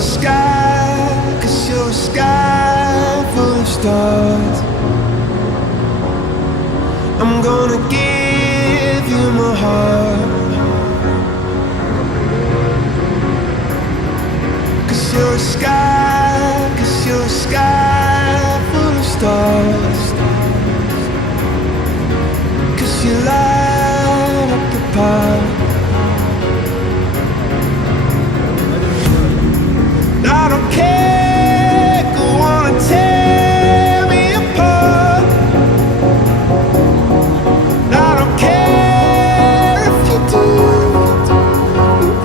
a sky, 'cause you're a sky full of stars. I'm gonna give